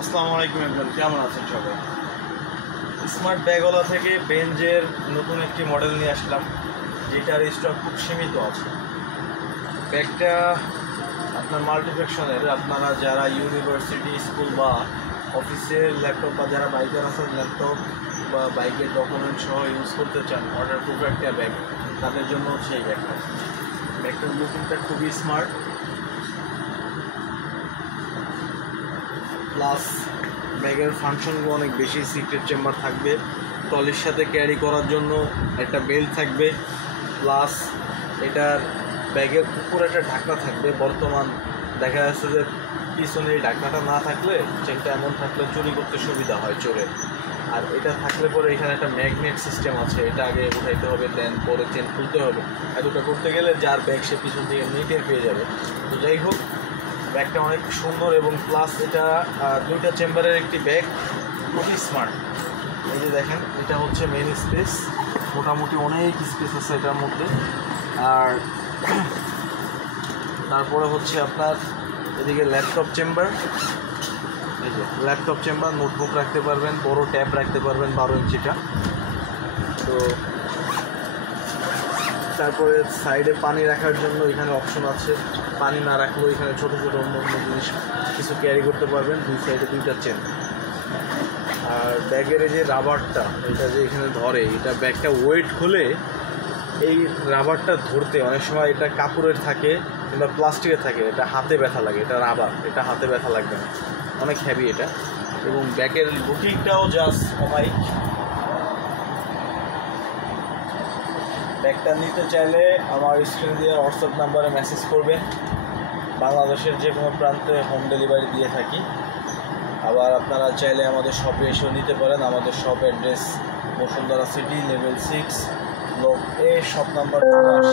আসসালামু আলাইকুম এভরিওয়ান, কেমন আছেন সবাই? স্মার্ট ব্যাগওয়ালা থেকে বেঞ্জের নতুন একটি মডেল নিয়ে আসলাম, যেটার স্টক খুব সীমিত আছে। ব্যাগটা আপনার মাল্টিফ্যাকশনের, আপনারা যারা ইউনিভার্সিটি, স্কুল বা অফিসের ল্যাপটপ বা যারা বাইকার আছেন ল্যাপটপ বা বাইকের ডকুমেন্ট সহ ইউজ করতে চান, ওয়াটারপ্রুফ একটা ব্যাগ, তাদের জন্য হচ্ছে এই ব্যাগটা। ব্যাগটার লুকিংটা খুবই স্মার্ট, প্লাস ব্যাগের ফাংশনগুলো অনেক বেশি। সিক্রেট চেম্বার থাকবে, ট্রলির সাথে ক্যারি করার জন্য একটা বেল্ট থাকবে, প্লাস এটার ব্যাগের উপর একটা ঢাকনা থাকবে। বর্তমান দেখা যাচ্ছে যে পিছনে এই ঢাকনাটা না থাকলে, চেনটা এমন থাকলে চুরি করতে সুবিধা হয় চোরে। আর এটা থাকলে পরে এখানে একটা ম্যাগনেট সিস্টেম আছে, এটা আগে উঠাইতে হবে, দেন পরে চেন খুলতে হবে। এতটা করতে গেলে যার ব্যাগ সে পিছন থেকে নেটের পেয়ে যাবে। তো যাই হোক, ব্যাগটা অনেক সুন্দর এবং প্লাস এটা দুইটা চেম্বারের একটি ব্যাগ, খুবই স্মার্ট। এই যে দেখেন, এটা হচ্ছে মেন স্পেস, মোটামুটি অনেক স্পেস আছে এটার মধ্যে। আর তারপরে হচ্ছে আপনার এদিকে ল্যাপটপ চেম্বার, এই যে ল্যাপটপ চেম্বার, নোটবুক রাখতে পারবেন, বড় ট্যাব রাখতে পারবেন 12 ইঞ্চিটা। তো তারপরে সাইডে পানি রাখার জন্য এখানে অপশন আছে, পানি না রাখলেও এখানে ছোটো ছোটো অন্য অন্য জিনিস কিছু ক্যারি করতে পারবেন। দুই সাইডে দুইটা চেন। আর ব্যাগের এই যে রাবারটা, এটা যে এখানে ধরে, এটা ব্যাগটা ওয়েট হলে এই রাবারটা ধরতে অনেক সময় এটা কাপড়ের থাকে কিংবা প্লাস্টিকের থাকে, এটা হাতে ব্যথা লাগে। এটা রাবার, এটা হাতে ব্যথা লাগবে না, অনেক হেভি এটা। এবং ব্যাগের লুকিংটাও জাস্ট অমাইক। ব্যাগটা নিতে চাইলে আমার স্ক্রিনে দিয়ে হোয়াটসঅ্যাপ নাম্বারে মেসেজ করবেন। বাংলাদেশের যে কোনো প্রান্তে হোম ডেলিভারি দিয়ে থাকি। আবার আপনারা চাইলে আমাদের শপে এসেও নিতে পারেন। আমাদের shop address Bashundhara city, level 6, block A, shop number 82।